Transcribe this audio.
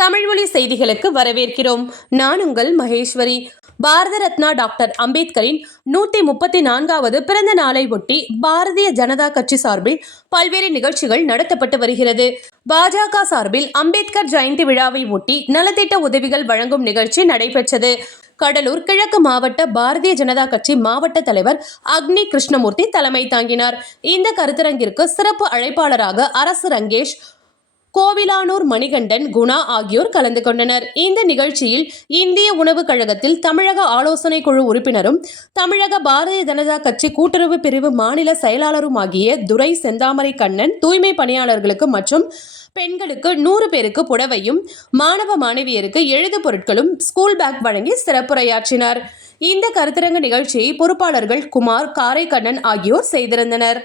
தமிழ் ஒலி செய்திகளுக்கு வரவேற்கிறோம். நான் உங்கள் மகேஸ்வரி. பாரத ரத்னா டாக்டர் அம்பேத்கரின் நூற்றி முப்பத்தி நான்காவது பிறந்த நாளை ஒட்டி பாரதிய ஜனதா கட்சி சார்பில் பல்வேறு நிகழ்ச்சிகள் நடத்தப்பட்டு வருகிறது. பாஜக சார்பில் அம்பேத்கர் ஜெயந்தி விழாவை ஒட்டி நலத்திட்ட உதவிகள் வழங்கும் நிகழ்ச்சி நடைபெற்றது. கடலூர் கிழக்கு மாவட்ட பாரதிய ஜனதா கட்சி மாவட்ட தலைவர் அக்னி கிருஷ்ணமூர்த்தி தலைமை தாங்கினார். இந்த கருத்தரங்கிற்கு சிறப்பு அழைப்பாளராக அரசு ரங்கேஷ் கோவிலானூர் மணிகண்டன் குணா ஆகியோர் கலந்து கொண்டனர். இந்த நிகழ்ச்சியில் இந்திய உணவுக் கழகத்தில் தமிழக ஆலோசனை குழு உறுப்பினரும் தமிழக பாரதிய ஜனதா கட்சி கூட்டுறவு பிரிவு மாநில செயலாளருமாகிய துரை செந்தாமரை கண்ணன் தூய்மை பணியாளர்களுக்கு மற்றும் பெண்களுக்கு நூறு பேருக்கு புடவையும் மாணவ மாணவியருக்கு எழுது பொருட்களும் ஸ்கூல் பேக் வழங்கி சிறப்புரையாற்றினார். இந்த கருத்தரங்க நிகழ்ச்சியை பொறுப்பாளர்கள் குமார் காரைக்கண்ணன் ஆகியோர் செய்திருந்தனர்.